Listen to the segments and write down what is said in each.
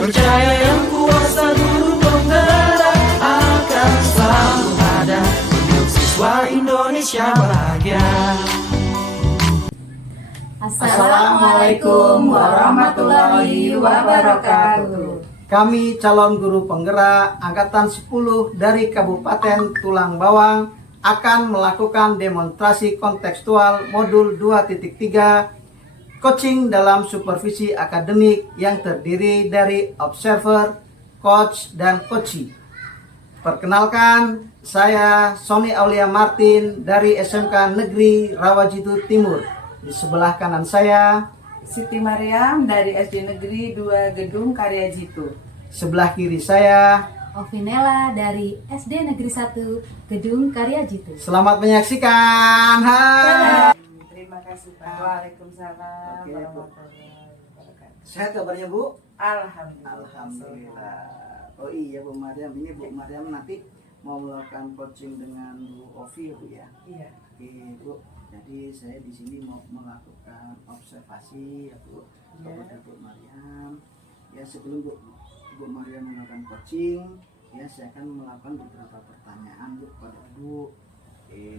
Percaya yang kuasa guru penggerak akan selalu ada untuk siswa Indonesia bahagia. Assalamualaikum warahmatullahi wabarakatuh. Kami calon guru penggerak Angkatan 10 dari Kabupaten Tulang Bawang akan melakukan demonstrasi kontekstual modul 2.3 coaching dalam supervisi akademik yang terdiri dari observer, coach, dan coachee. Perkenalkan, saya Sony Aulia Martin dari SMK Negeri Rawajitu Timur. Di sebelah kanan saya Siti Mariam dari SD Negeri 2 Gedung Karya Jitu. Sebelah kiri saya Ovinela dari SD Negeri 1 Gedung Karya Jitu. Selamat menyaksikan. Hai. Terima kasih Pak. Waalaikumsalam Oke, Bu. warahmatullahi wabarakatuh. Sehat kabarnya, Bu? Alhamdulillah. Alhamdulillah. Oh iya, Bu Mariam, ini Bu Mariam nanti mau melakukan coaching dengan Bu Ovi, Bu ya. Iya. Oke, Bu. Jadi saya di sini mau melakukan observasi ya, Bu, kepada Bu Mariam. Ya, sebelum Bu Mariam melakukan coaching, ya saya akan melakukan beberapa pertanyaan, Bu, kepada Bu. Oke.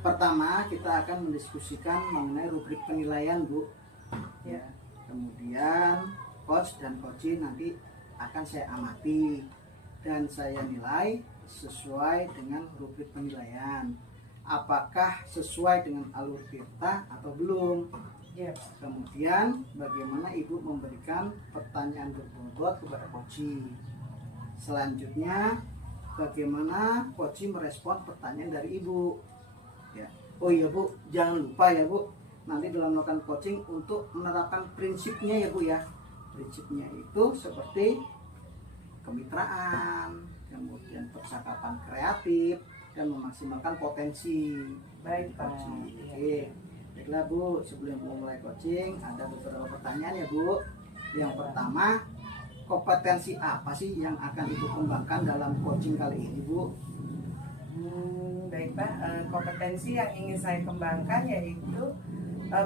Pertama, kita akan mendiskusikan mengenai rubrik penilaian, Bu. Ya. Kemudian coach dan coaching nanti akan saya amati dan saya nilai sesuai dengan rubrik penilaian. Apakah sesuai dengan alur Tirta atau belum? Iya. Kemudian bagaimana Ibu memberikan pertanyaan berbobot kepada coaching. Selanjutnya bagaimana coaching merespon pertanyaan dari Ibu. Ya. Oh iya, Bu, jangan lupa ya, Bu, nanti dalam melakukan coaching untuk menerapkan prinsipnya ya, Bu ya. Prinsipnya itu seperti kemitraan, kemudian percakapan kreatif, dan memaksimalkan potensi. Baik, Pak. Oke. Baiklah, Bu, sebelum mulai coaching ada beberapa pertanyaan ya, Bu. Yang pertama, kompetensi apa sih yang akan Ibu kembangkan dalam coaching kali ini, Bu? Baik Pak. Kompetensi yang ingin saya kembangkan yaitu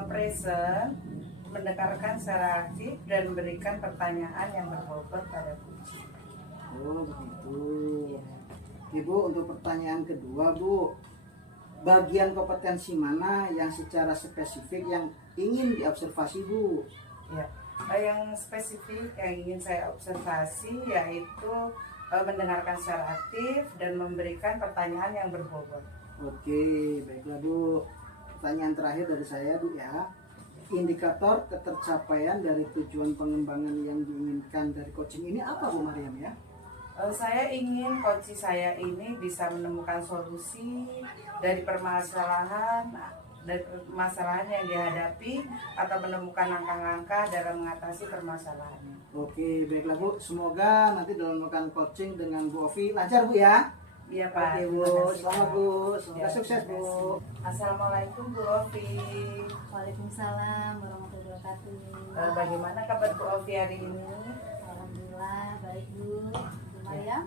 present, mendengarkan secara aktif dan memberikan pertanyaan yang berbobot pada coaching. Oh, begitu. Ibu, untuk pertanyaan kedua, Bu, bagian kompetensi mana yang secara spesifik yang ingin diobservasi, Bu? Ya, yang spesifik yang ingin saya observasi yaitu mendengarkan secara aktif dan memberikan pertanyaan yang berbobot. Oke, baiklah, Bu. Pertanyaan terakhir dari saya, Bu ya. Indikator ketercapaian dari tujuan pengembangan yang diinginkan dari coaching ini apa, Bu Mariam ya? Saya ingin coach saya ini bisa menemukan solusi dari permasalahan yang dihadapi atau menemukan langkah-langkah dalam mengatasi permasalahannya. Oke, baiklah, Bu. Semoga nanti dalam melakukan coaching dengan Bu Ovi lancar, Bu ya. Iya Pak. Oke, Bu. Terima kasih, Selamat, Pak. Bu. Semoga Ya, sukses, terima Bu. kasih. Assalamualaikum Bu Ovi. Waalaikumsalam warahmatullahi wabarakatuh. Bagaimana kabar Bu Ovi hari ini? Alhamdulillah baik Bu. Bu Mariam.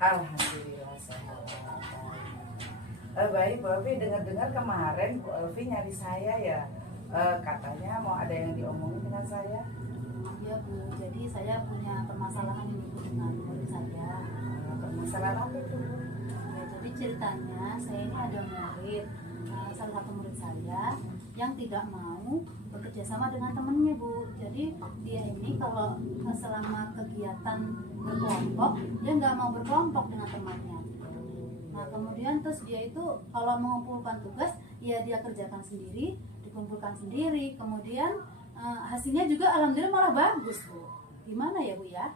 Alhamdulillah sehat. Baik Bu Ovi, dengar-dengar kemarin Bu Ovi nyari saya ya. Katanya mau ada yang diomongin dengan saya. Iya Bu, jadi saya punya permasalahan ini Bu dengan murid saya. Permasalahan apa itu Bu? Ya, jadi ceritanya saya ini ada murid, salah satu murid saya yang tidak mau bekerja sama dengan temannya Bu. Jadi dia ini kalau selama kegiatan berkelompok dia nggak mau berkelompok dengan temannya. Nah kemudian terus dia itu kalau mengumpulkan tugas ya dia kerjakan sendiri, dikumpulkan sendiri. Kemudian hasilnya juga alhamdulillah malah bagus Bu. Gimana ya Bu ya?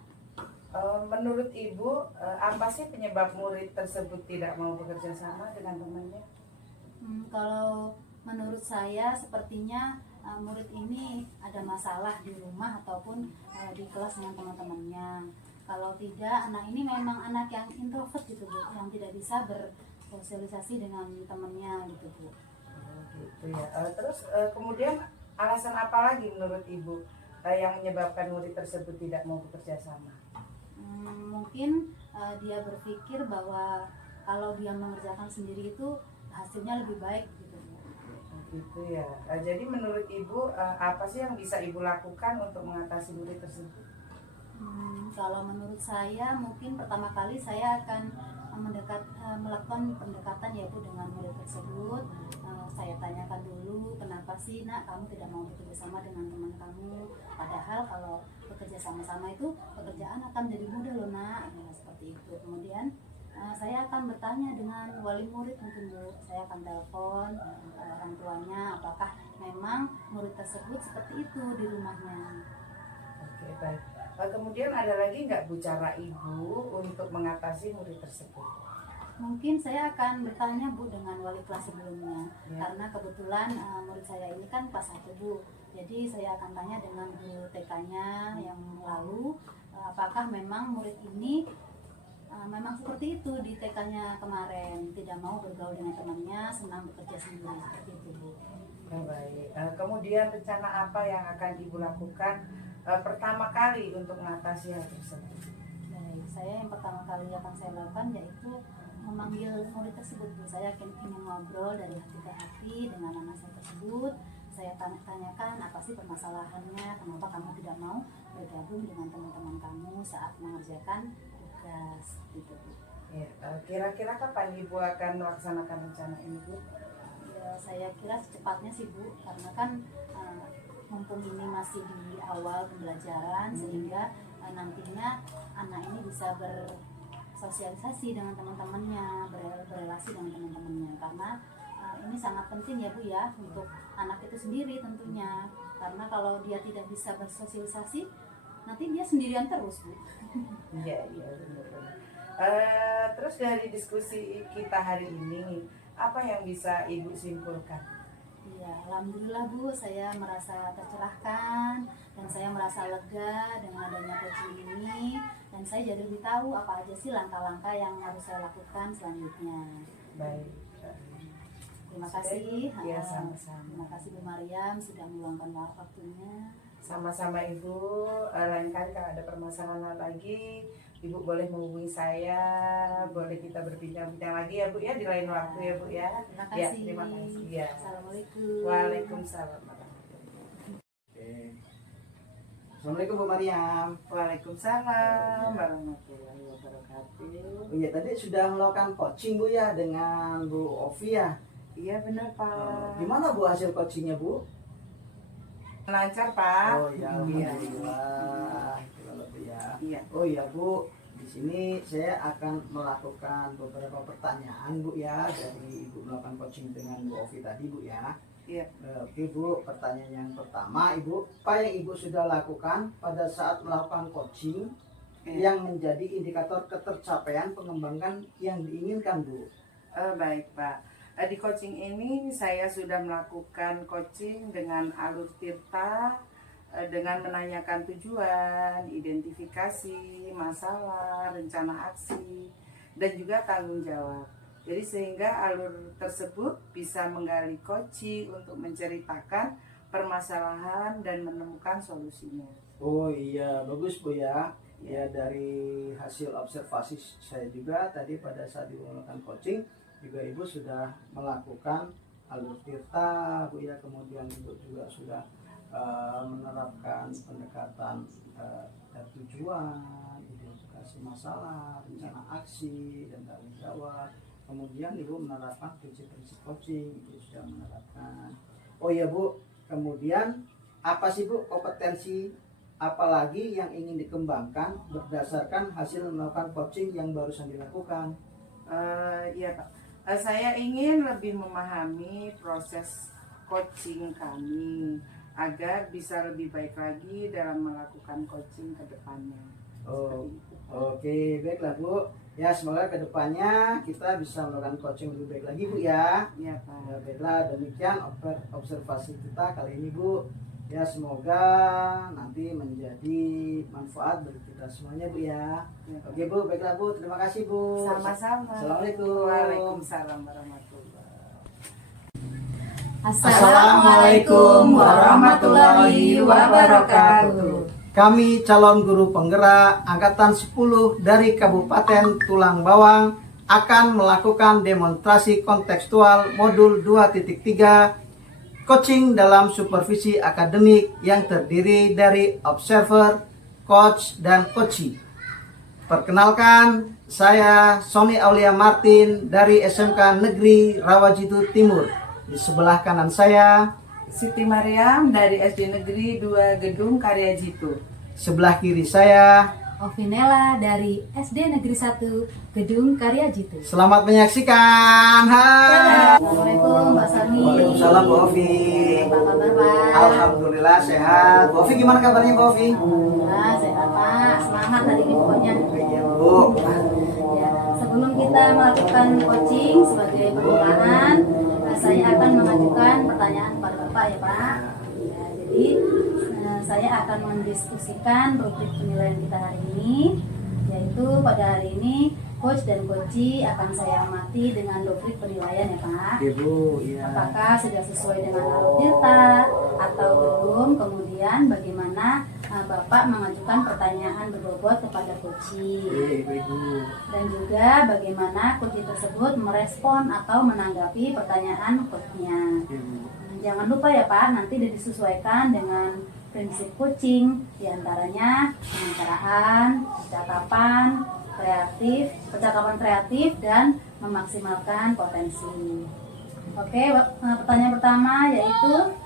Menurut Ibu, apa sih penyebab murid tersebut tidak mau bekerja sama dengan temannya? Kalau menurut saya sepertinya murid ini ada masalah di rumah ataupun di kelas dengan teman-temannya. Kalau tidak, anak ini memang anak yang introvert gitu Bu, yang tidak bisa bersosialisasi dengan temannya gitu Bu. Gitu ya. Terus kemudian alasan apa lagi menurut Ibu yang menyebabkan murid tersebut tidak mau bekerja sama? Mungkin dia berpikir bahwa kalau dia mengerjakan sendiri itu hasilnya lebih baik gitu. Gitu ya. Jadi menurut Ibu apa sih yang bisa Ibu lakukan untuk mengatasi murid tersebut? Kalau menurut saya mungkin pertama kali saya akan melakukan pendekatan ya Bu dengan murid tersebut. Saya tanyakan dulu, kenapa sih nak kamu tidak mau bekerja sama dengan teman kamu, padahal kalau bekerja sama-sama itu pekerjaan akan jadi mudah loh nak, ya, seperti itu. Kemudian saya akan bertanya dengan wali murid mungkin Bu, saya akan telepon orang tuanya apakah memang murid tersebut seperti itu di rumahnya. Oke, baik. Kemudian ada lagi nggak Bu cara Ibu untuk mengatasi murid tersebut? Mungkin saya akan bertanya Bu dengan wali kelas sebelumnya, Ya. karena kebetulan murid saya ini kan kelas 1 Bu, jadi saya akan tanya dengan guru TK-nya yang lalu, apakah memang murid ini memang seperti itu di TK-nya kemarin, tidak mau bergaul dengan temannya, senang bekerja sendiri, seperti itu Bu. Baik. Kemudian rencana apa yang akan Ibu lakukan pertama kali untuk mengatasi hal tersebut? Baik, saya yang pertama kali akan saya lakukan yaitu memanggil murid tersebut Bu. Saya ingin ngobrol dari hati ke hati dengan anak saya tersebut. Saya tanyakan apa sih permasalahannya, kenapa kamu tidak mau bergabung dengan teman-teman kamu saat mengerjakan tugas, gitu Bu. Ya, kira-kira kapan Ibu akan melaksanakan rencana ini Bu? Ya, saya kira secepatnya sih Bu, karena kan mumpung ini masih di awal pembelajaran, sehingga nantinya anak ini bisa bersosialisasi dengan teman-temannya, berrelasi dengan teman-temannya, karena ini sangat penting ya Bu ya untuk anak itu sendiri tentunya, karena kalau dia tidak bisa bersosialisasi nanti dia sendirian terus Bu. Iya, benar. Terus dari diskusi kita hari ini, apa yang bisa Ibu simpulkan? Iya, alhamdulillah Bu, saya merasa tercerahkan dan saya merasa lega dengan adanya coaching ini, dan saya jadi lebih tahu apa aja sih langkah-langkah yang harus saya lakukan selanjutnya. Baik. Terima kasih. Ya, sama-sama. Terima kasih Bu Mariam sudah meluangkan waktunya. Sama-sama Ibu. Lain kali kalau ada permasalahan lagi, Ibu boleh menghubungi saya, boleh kita berbincang-bincang lagi ya Bu ya di lain waktu ya Bu ya. Terima Ya, kasih. terima kasih ya. Assalamualaikum. Waalaikumsalam. Oke. Assalamualaikum Bu Mariam. Waalaikumsalam warahmatullahi wabarakatuh. Oh iya, tadi sudah melakukan coaching Bu ya dengan Bu Ovi ya. Iya benar Pak. Gimana Bu hasil coachingnya Bu? Lancar Pak. Oh iya, alhamdulillah. Kalau Bu ya. Iya. Oh iya Bu, di sini saya akan melakukan beberapa pertanyaan Bu ya dari Ibu melakukan coaching dengan Bu Ovi tadi Bu ya. Iya. Oke Bu, pertanyaan yang pertama Ibu, apa yang Ibu sudah lakukan pada saat melakukan coaching yang menjadi indikator ketercapaian pengembangan yang diinginkan Bu? Baik Pak. Di coaching ini saya sudah melakukan coaching dengan alur tirta, dengan menanyakan tujuan, identifikasi, masalah, rencana aksi, dan juga tanggung jawab. Jadi sehingga alur tersebut bisa menggali coaching untuk menceritakan permasalahan dan menemukan solusinya. Oh iya, bagus Bu ya. Ya dari hasil observasi saya juga tadi pada saat Ibu melakukan coaching, juga Ibu sudah melakukan alur tirta Bu ya, kemudian Ibu juga sudah menerapkan pendekatan tujuan, identifikasi masalah, rencana aksi, dan tanggung jawab. Kemudian Ibu menerapkan prinsip-prinsip coaching, Ibu sudah menerapkan. Oh iya Bu, kemudian apa sih Bu kompetensi apalagi yang ingin dikembangkan berdasarkan hasil melakukan coaching yang barusan dilakukan? Iya Pak, saya ingin lebih memahami proses coaching kami agar bisa lebih baik lagi dalam melakukan coaching ke depannya. Oh, Seperti itu. oke, baiklah Bu. Ya, semoga kedepannya kita bisa melakukan coaching lebih baik lagi Bu ya. Iya Pak. Ya, baiklah, demikian observasi kita kali ini Bu. Ya, semoga nanti menjadi manfaat bagi kita semuanya Bu ya. Ya, Pak. Oke Bu, baiklah Bu, terima kasih Bu. Sama-sama. Assalamualaikum. Waalaikumsalam warahmatullahi. Assalamualaikum warahmatullahi wabarakatuh. Kami calon guru penggerak Angkatan 10 dari Kabupaten Tulang Bawang akan melakukan demonstrasi kontekstual modul 2.3 coaching dalam supervisi akademik yang terdiri dari observer, coach, dan coachee. Perkenalkan, saya Sony Aulia Martin dari SMK Negeri Rawajitu Timur. Di sebelah kanan saya, Siti Mariam dari SD Negeri 2 Gedung Karya Jitu. sebelah kiri saya. Ovinela dari SD Negeri 1 Gedung Karya Jitu. Selamat menyaksikan. Hai. Assalamualaikum Mbak Sani. Waalaikumsalam Bu Ovi. Apa kabar Pak? Alhamdulillah sehat. Bu Ovi gimana kabarnya Bu Ovi? Alhamdulillah sehat Pak. Semangat hari ini pokoknya. Iya Bu. Ya, sebelum kita melakukan coaching sebagai permulaan, saya akan mengajukan pertanyaan kepada Bapak ya Pak. Ya, jadi saya akan mendiskusikan rubrik penilaian kita hari ini, yaitu pada hari ini coach dan coachee akan saya amati dengan rubrik penilaian ya Pak. Iya Bu. Iya. Apakah sudah sesuai dengan alur tirta atau belum? Kemudian bagaimana Bapak mengajukan pertanyaan berbobot kepada coachee, Iya Ibu. dan juga bagaimana coachee tersebut merespon atau menanggapi pertanyaan coachnya. Iya Bu. Jangan lupa ya Pak, nanti disesuaikan dengan prinsip coaching, diantaranya pemancaraan, percakapan kreatif, dan memaksimalkan potensi. Oke, pertanyaan pertama yaitu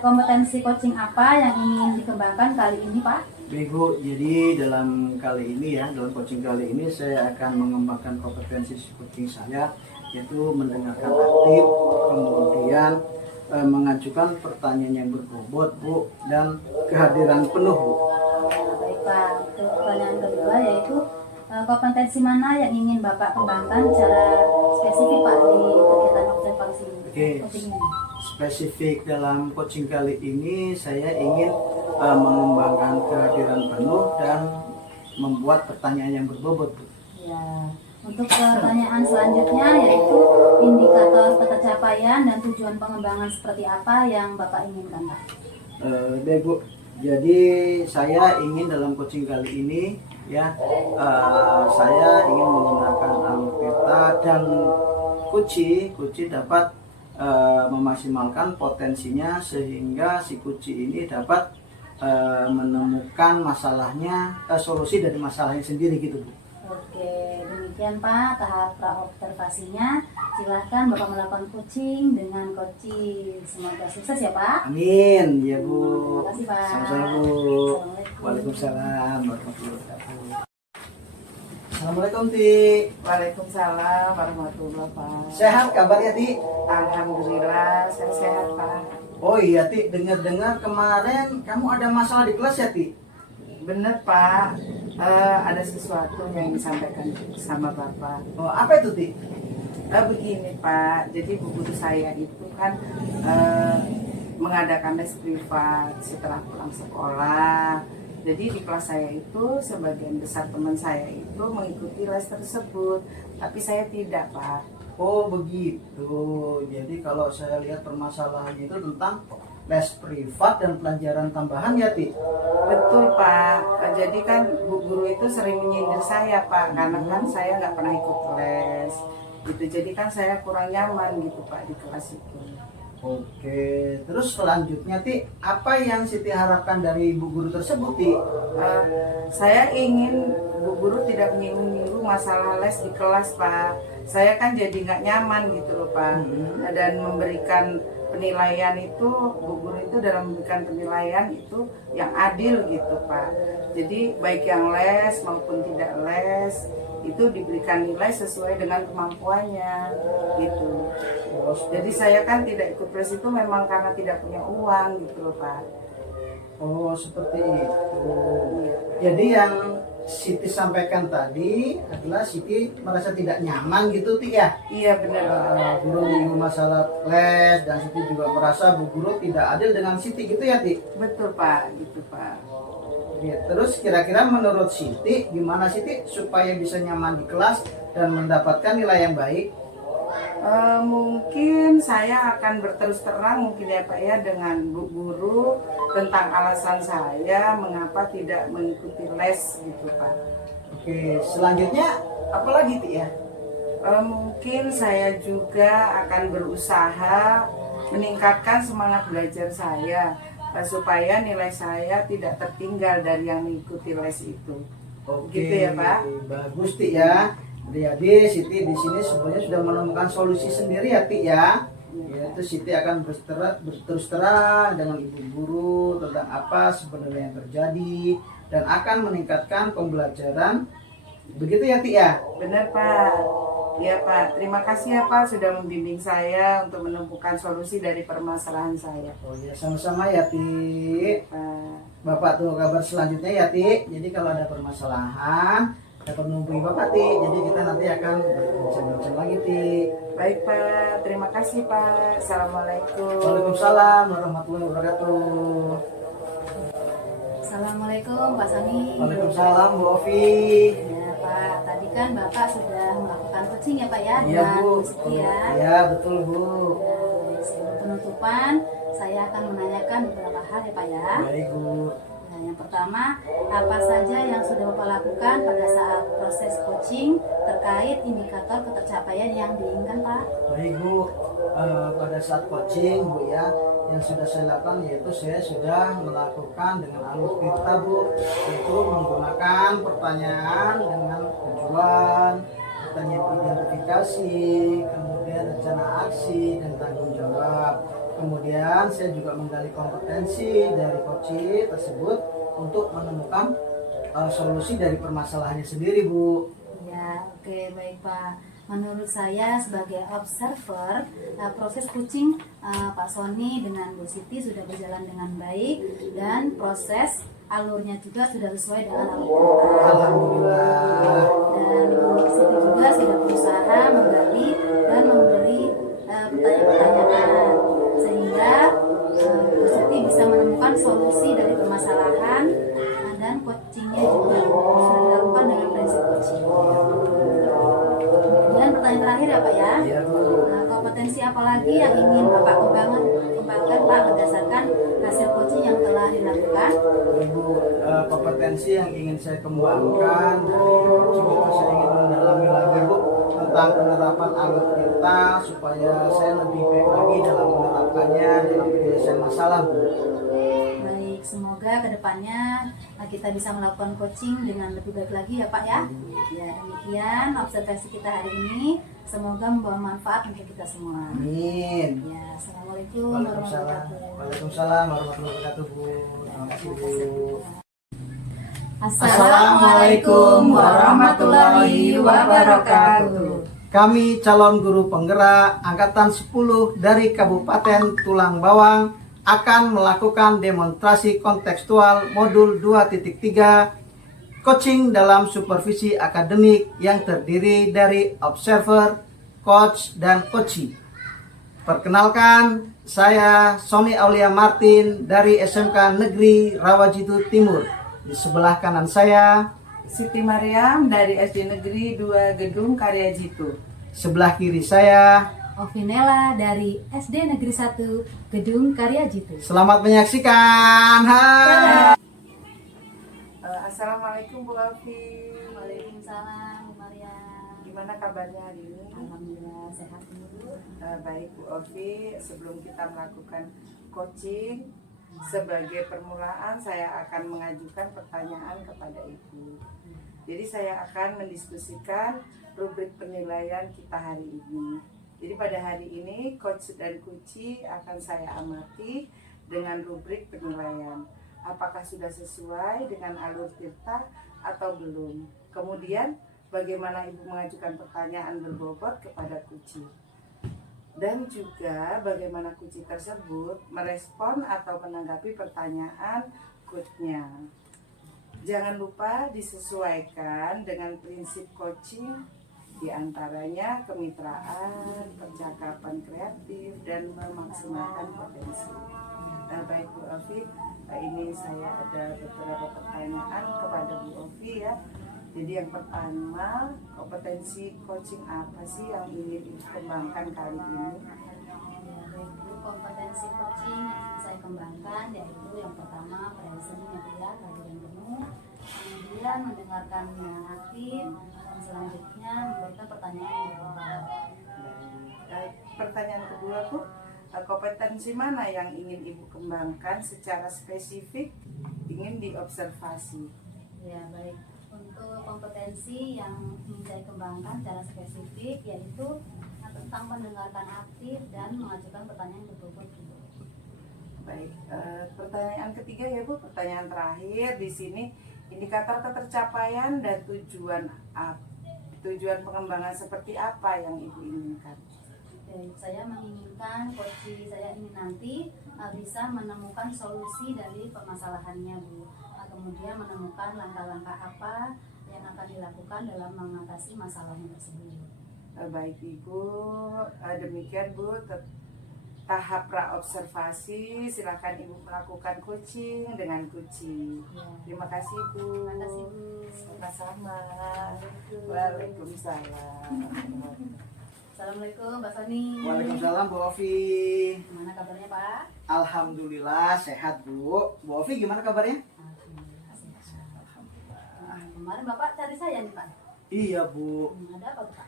kompetensi coaching apa yang ingin dikembangkan kali ini Pak? Ibu, jadi dalam kali ini ya, dalam coaching kali ini saya akan mengembangkan kompetensi coaching saya, yaitu mendengarkan aktif, kemudian mengajukan pertanyaan yang berbobot Bu, dan kehadiran penuh Bu. Baik Pak, untuk pertanyaan kedua yaitu kompetensi mana yang ingin Bapak kembangkan secara spesifik Pak di kegiatan observasi Oke. coaching ini? Spesifik dalam coaching kali ini saya ingin mengembangkan kehadiran penuh dan membuat pertanyaan yang berbobot Bu. Ya, untuk pertanyaan selanjutnya yaitu indikator tercapaian dan tujuan pengembangan seperti apa yang Bapak inginkan Pak? Baik Bu, jadi saya ingin dalam coaching kali ini ya, saya ingin menggunakan alur tirta dan coaching dapat memaksimalkan potensinya sehingga si coaching ini dapat menemukan masalahnya, solusi dari masalahnya sendiri gitu Bu. Oke, demikian Pak tahap pra-observasinya. Silahkan Bapak melakukan coaching dengan coaching. Semoga sukses ya Pak. Amin ya Bu. Terima kasih Pak. Sama-sama Bu. Assalamualaikum. Waalaikumsalam warahmatullahi wabarakatuh. Assalamualaikum Ti. Waalaikumsalam warahmatullahi wabarakatuh. Sehat kabarnya Ti? Alhamdulillah saya sehat Pak. Oh iya Ti, dengar-dengar kemarin kamu ada masalah di kelas ya Ti? Bener Pak, ada sesuatu yang disampaikan sama Bapak. Oh apa itu Ti? Begini Pak, jadi bu guru saya itu kan mengadakan les privat setelah pulang sekolah. Jadi di kelas saya itu sebagian besar teman saya itu mengikuti les tersebut, tapi saya tidak Pak. Oh begitu. Jadi kalau saya lihat permasalahannya itu tentang les privat dan pelajaran tambahan ya Ti? Betul Pak, jadi kan bu guru itu sering menyindir saya Pak, karena kan saya nggak pernah ikut les gitu, jadi kan saya kurang nyaman gitu Pak di kelas itu. Oke, terus selanjutnya Ti, apa yang Siti harapkan dari bu guru tersebut Ti? Saya ingin bu guru tidak menyinggung masalah les di kelas Pak, saya kan jadi nggak nyaman gitu loh Pak, dan memberikan penilaian itu, bu guru itu dalam memberikan penilaian itu yang adil gitu Pak. Jadi baik yang les maupun tidak les itu diberikan nilai sesuai dengan kemampuannya gitu. Jadi saya kan tidak ikut les itu memang karena tidak punya uang gitu loh Pak. Oh seperti itu. Jadi yang Siti sampaikan tadi adalah Siti merasa tidak nyaman gitu Ti ya? Iya benar. Guru menyinggung masalah les dan Siti juga merasa bu guru tidak adil dengan Siti gitu ya Ti? Betul Pak, gitu Pak. Ya, terus kira-kira menurut Siti gimana Siti supaya bisa nyaman di kelas dan mendapatkan nilai yang baik? Mungkin saya akan berterus terang mungkin ya Pak ya dengan bu guru tentang alasan saya mengapa tidak mengikuti les gitu Pak. Oke, selanjutnya apa lagi Ti ya? Mungkin saya juga akan berusaha meningkatkan semangat belajar saya supaya nilai saya tidak tertinggal dari yang mengikuti les itu. Oke, Gitu ya, Pak. bagus Ti ya. Jadi Siti di sini sebenarnya sudah menemukan solusi sendiri ya Ti ya. Yaitu Siti akan berterus terang dengan ibu guru tentang apa sebenarnya yang terjadi dan akan meningkatkan pembelajaran. Begitu ya Ti ya. Benar Pak. Ya Pak, terima kasih ya Pak sudah membimbing saya untuk menemukan solusi dari permasalahan saya. Oh ya, sama-sama ya Ti. Pak. Bapak tunggu kabar selanjutnya ya Ti. Jadi kalau ada permasalahan dapat menghubungi Bapak Ti. Jadi kita nanti akan berbincang-bincang lagi Ti. Baik Pak, terima kasih Pak. Assalamualaikum. Waalaikumsalam warahmatullahi wabarakatuh. Assalamualaikum Pak Sani. Waalaikumsalam Bu Ovi. Ya Pak, tadi kan Bapak sudah melakukan coaching ya Pak ya Iya dengan Bu. Bu Siti ya. Iya betul Bu. Ya, baik. Sebelum penutupan, saya akan menanyakan beberapa hal ya Pak ya. Baik Bu. Nah, yang pertama, apa saja yang sudah Bapak lakukan pada saat proses coaching terkait indikator ketercapaian yang diinginkan Pak? Baik Bu. Pada saat coaching Bu ya, yang sudah saya lakukan yaitu saya sudah melakukan dengan alur kita Bu, yaitu menggunakan pertanyaan dengan tujuan, pertanyaan identifikasi, kemudian rencana aksi dan tanggung jawab. Kemudian saya juga menggali kompetensi dari coach tersebut untuk menemukan solusi dari permasalahannya sendiri Bu. Ya, oke baik Pak. Menurut saya sebagai observer, proses coaching Pak Sony dengan Bu Siti sudah berjalan dengan baik dan proses alurnya juga sudah sesuai dengan alur kita. Alhamdulillah. Dan Bu Siti juga sudah berusaha menggali dan memberi pertanyaan-pertanyaan sehingga Bu Siti bisa menemukan solusi dari permasalahan dan coachingnya juga sudah dilakukan dengan prinsip coaching. Kemudian pertanyaan terakhir ya Pak ya. Iya Bu. Nah, kompetensi apa lagi yang ingin Bapak kembangkan Pak berdasarkan hasil coaching yang telah dilakukan? Ibu, kompetensi yang ingin saya kembangkan dari coaching itu saya ingin mendalami lagi Bu tentang penerapan alur kita supaya saya lebih baik lagi dalam menerapkannya dalam penyelesaian masalah Bu. Baik, semoga kedepannya kita bisa melakukan coaching dengan lebih baik lagi ya Pak ya. Ya, demikian observasi kita hari ini. Semoga membawa manfaat untuk kita semua. Amin. Ya, assalamualaikum warahmatullahi Waalaikumsalam. wabarakatuh. Waalaikumsalam warahmatullahi wabarakatuh Bu. Terima kasih Bu. Assalamualaikum warahmatullahi wabarakatuh. Kami calon guru penggerak Angkatan 10 dari Kabupaten Tulang Bawang akan melakukan demonstrasi kontekstual modul 2.3 coaching dalam supervisi akademik yang terdiri dari observer, coach, dan coachee. Perkenalkan, saya Sony Aulia Martin dari SMK Negeri Rawajitu Timur. Di sebelah kanan saya, Siti Mariam dari SD Negeri 2 Gedung Karya Jitu. sebelah kiri saya. Ovinela dari SD Negeri 1 Gedung Karya Jitu. Selamat menyaksikan. Hai. Assalamualaikum Bu Alfi. Waalaikumsalam Bu Maria. Gimana kabarnya hari ini? Alhamdulillah sehat dulu. Baik Bu Alfi, sebelum kita melakukan coaching, sebagai permulaan saya akan mengajukan pertanyaan kepada Ibu. Jadi saya akan mendiskusikan rubrik penilaian kita hari ini. Jadi pada hari ini coach dan coachee akan saya amati dengan rubrik penilaian. Apakah sudah sesuai dengan alur tirta atau belum? Kemudian bagaimana Ibu mengajukan pertanyaan berbobot kepada coachee? Dan juga bagaimana coachee tersebut merespon atau menanggapi pertanyaan coachnya. Jangan lupa disesuaikan dengan prinsip coaching, diantaranya kemitraan, percakapan kreatif, dan memaksimalkan potensi. Baik Bu Ovi, ini saya ada beberapa pertanyaan kepada Bu Ovi ya. Jadi yang pertama, kompetensi coaching apa sih yang ingin dikembangkan kali ini? Ya, baik Bu, kompetensi coaching yang saya kembangkan yaitu yang pertama present ya, kehadiran penuh, kemudian mendengarkannya aktif, dan selanjutnya memberikan pertanyaan yang berbobot. Pertanyaan kedua Bu, kompetensi mana yang ingin Ibu kembangkan secara spesifik ingin diobservasi? Ya baik, untuk kompetensi yang ingin saya kembangkan secara spesifik, yaitu tentang mendengarkan aktif dan mengajukan pertanyaan yang berbobot. Baik, pertanyaan ketiga ya Bu, pertanyaan terakhir di sini, indikator ketercapaian dan tujuan pengembangan seperti apa yang Ibu inginkan? Baik, saya menginginkan coach saya ini nanti bisa menemukan solusi dari permasalahannya, Bu. Kemudian menemukan langkah-langkah apa yang akan dilakukan dalam mengatasi masalahnya tersebut. Baik Ibu, demikian Bu tahap pra-observasi. Silakan Ibu melakukan coaching dengan kucing. Ya. Terima kasih Bu. Terima kasih, Bu. Sama-sama. Waalaikumsalam. Assalamualaikum Mbak Fani. Waalaikumsalam Bu Ovi. Gimana kabarnya Pak? Alhamdulillah sehat Bu. Bu Ovi gimana kabarnya? Alhamdulillah sehat. Alhamdulillah. Kemarin Bapak cari saya nih Pak. Iya Bu. Ada apa Pak?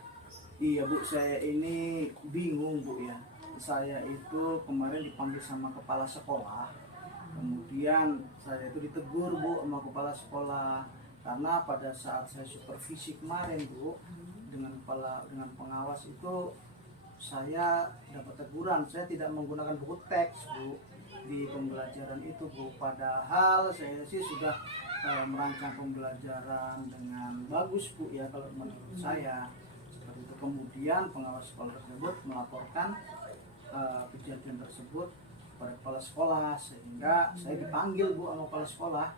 Iya Bu, saya ini bingung Bu ya. Saya itu kemarin dipanggil sama kepala sekolah. Kemudian saya itu ditegur Bu sama kepala sekolah. Karena pada saat saya supervisi kemarin Bu, dengan pengawas itu saya dapat teguran, saya tidak menggunakan buku teks Bu di pembelajaran itu Bu. Padahal saya sih sudah merancang pembelajaran dengan bagus Bu ya kalau menurut saya. Seperti itu. Kemudian pengawas sekolah tersebut melaporkan kejadian tersebut kepada kepala sekolah, sehingga saya dipanggil Bu sama kepala sekolah.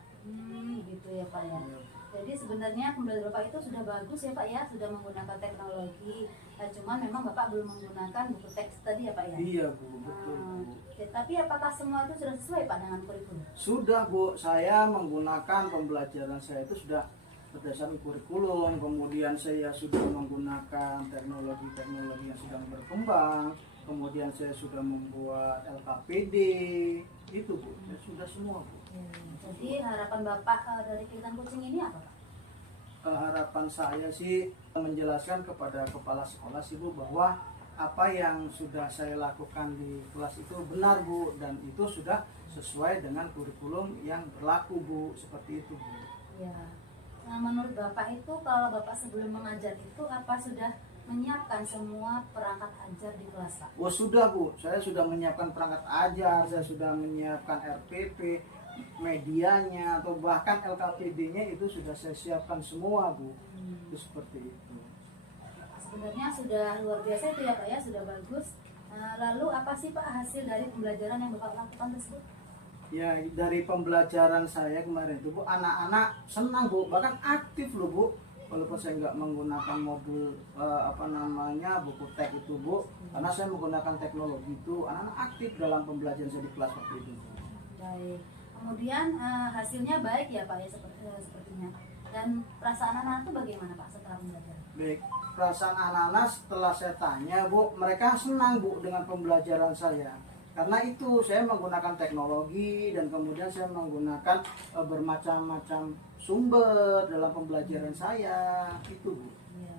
Gitu ya Pak ya. Jadi sebenarnya pembelajaran Bapak itu sudah bagus ya Pak ya, sudah menggunakan teknologi. Cuman memang Bapak belum menggunakan buku teks tadi ya Pak ya. Iya Bu, betul Bu. Tapi apakah semua itu sudah sesuai Pak dengan kurikulum? Sudah Bu, saya menggunakan pembelajaran saya itu sudah berdasarkan kurikulum, kemudian saya sudah menggunakan teknologi-teknologi yang sedang berkembang, kemudian saya sudah membuat LKPD, itu Bu, ya, sudah semua Bu. Jadi harapan Bapak dari kegiatan coaching ini apa Pak? Harapan saya sih menjelaskan kepada kepala sekolah sih Bu, bahwa apa yang sudah saya lakukan di kelas itu benar Bu, dan itu sudah sesuai dengan kurikulum yang berlaku Bu, seperti itu Bu. Ya. Nah, menurut Bapak itu kalau Bapak sebelum mengajar itu apa sudah menyiapkan semua perangkat ajar di kelas Pak? Oh sudah Bu, saya sudah menyiapkan perangkat ajar, saya sudah menyiapkan RPP, medianya, atau bahkan LKPD-nya itu sudah saya siapkan semua Bu. Itu seperti itu. Sebenarnya sudah luar biasa itu ya Pak ya, sudah bagus. Lalu apa sih Pak hasil dari pembelajaran yang Bapak lakukan tersebut? Ya dari pembelajaran saya kemarin itu Bu, anak-anak senang Bu, bahkan aktif loh Bu. Walaupun saya nggak menggunakan modul buku teks itu Bu, karena saya menggunakan teknologi itu, anak-anak aktif dalam pembelajaran saya di kelas waktu itu. Baik. Kemudian hasilnya baik ya Pak ya sepertinya. Dan perasaan anak-anak itu bagaimana Pak setelah belajar? Baik, perasaan anak-anak setelah saya tanya Bu, mereka senang Bu dengan pembelajaran saya. Karena itu saya menggunakan teknologi dan kemudian saya menggunakan bermacam-macam sumber dalam pembelajaran saya, itu Bu. Ya.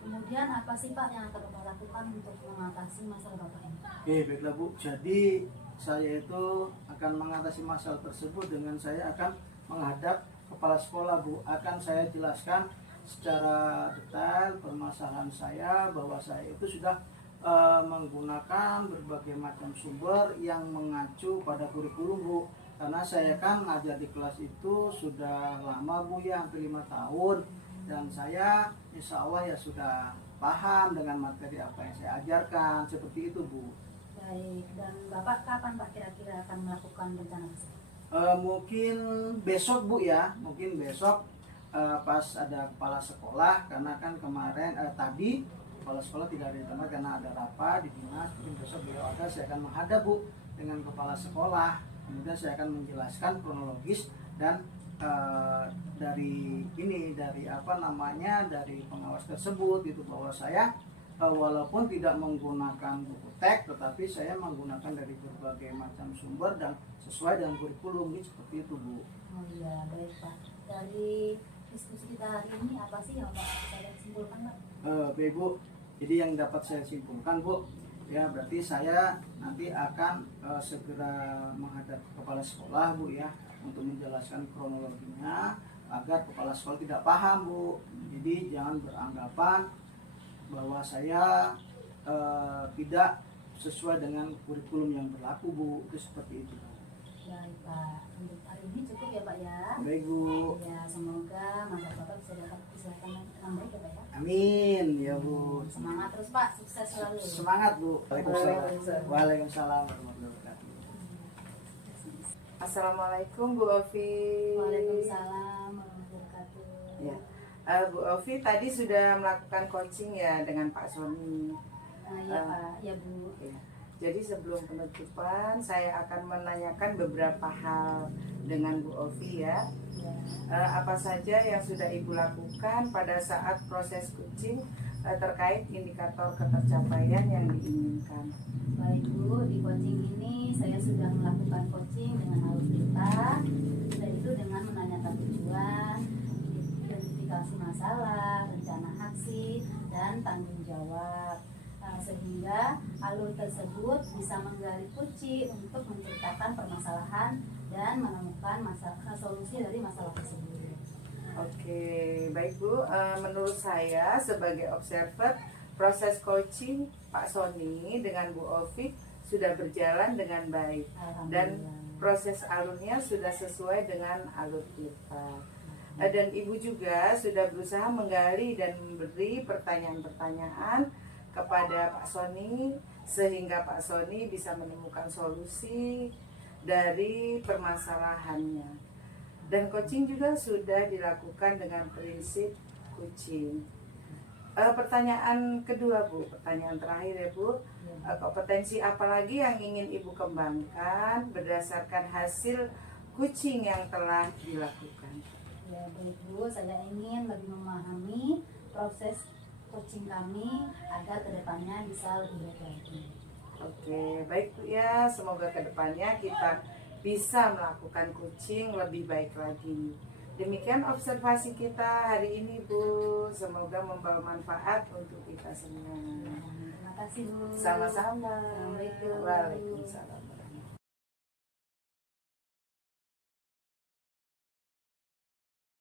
Kemudian apa sih Pak yang akan Bapak lakukan untuk mengatasi masalah Bapak ini? Oke, baiklah Bu. Jadi saya itu akan mengatasi masalah tersebut dengan saya akan menghadap kepala sekolah Bu. Akan saya jelaskan secara detail permasalahan saya, bahwa saya itu sudah menggunakan berbagai macam sumber yang mengacu pada kurikulum Bu. Karena saya kan ngajar di kelas itu sudah lama Bu ya, hampir 5 tahun. Dan saya insya Allah ya sudah paham dengan materi apa yang saya ajarkan, seperti itu Bu. Baik, dan Bapak kapan Pak kira-kira akan melakukan rencana tersebut? Mungkin besok Bu ya, mungkin besok pas ada kepala sekolah, karena kan kemarin tadi kepala sekolah tidak ada di tempat karena ada rapat di dinas. Mungkin besok beliau ada, saya akan menghadap Bu dengan kepala sekolah, kemudian saya akan menjelaskan kronologis dan dari pengawas tersebut itu, bahwa saya walaupun tidak menggunakan buku teks, tetapi saya menggunakan dari berbagai macam sumber dan sesuai dengan kurikulum, seperti itu Bu. Oh iya, baik Pak. Dari diskusi kita hari ini apa sih yang Bapak bisa simpulkan Pak? Baik Bu, jadi yang dapat saya simpulkan Bu, ya berarti saya nanti akan segera menghadap kepala sekolah Bu ya, untuk menjelaskan kronologinya, agar kepala sekolah tidak paham Bu. Jadi jangan beranggapan bahwa saya tidak sesuai dengan kurikulum yang berlaku Bu, itu seperti itu. Baik Pak, untuk hari ini cukup ya Pak ya. Baik Bu. Ya, semoga masa Bapak bisa dapat kesehatan yang baik ya Pak ya. Amin ya Bu. Semangat terus Pak, sukses selalu. Semangat Bu. Waalaikumsalam. Waalaikumsalam warahmatullahi wabarakatuh. Assalamualaikum Bu Ovi. Waalaikumsalam warahmatullahi wabarakatuh. Ya. Bu Ovi tadi sudah melakukan coaching ya dengan Pak Sony. Iya Pak, ya Bu. Ya. Jadi sebelum penutupan saya akan menanyakan beberapa hal dengan Bu Ovi ya. Ya. Apa saja yang sudah Ibu lakukan pada saat proses coaching terkait indikator ketercapaian yang diinginkan. Baik Bu, di coaching ini saya sudah melakukan coaching dengan alur cerita, yaitu dengan menanyakan tujuan, identifikasi masalah, rencana aksi, dan tanggung jawab. Sehingga alur tersebut bisa menggali kunci untuk menceritakan permasalahan dan menemukan solusi dari masalah tersebut. Oke, baik Bu. Menurut saya sebagai observer proses coaching Pak Sony dengan Bu Ovi sudah berjalan dengan baik dan proses alurnya sudah sesuai dengan alur kita. Dan Ibu juga sudah berusaha menggali dan memberi pertanyaan-pertanyaan kepada Pak Sony sehingga Pak Sony bisa menemukan solusi dari permasalahannya. Dan coaching juga sudah dilakukan dengan prinsip coaching. Pertanyaan kedua Bu, pertanyaan terakhir ya Bu, kompetensi apa lagi yang ingin Ibu kembangkan berdasarkan hasil coaching yang telah dilakukan? Ya baik Bu, saya ingin lebih memahami proses coaching kami agar kedepannya bisa lebih baik lagi. Oke, baik Bu ya, semoga kedepannya kita bisa melakukan coaching lebih baik lagi. Demikian observasi kita hari ini Bu, semoga membawa manfaat untuk kita semua. Terima kasih Bu. Sama-sama. Assalamualaikum. Waalaikumsalam.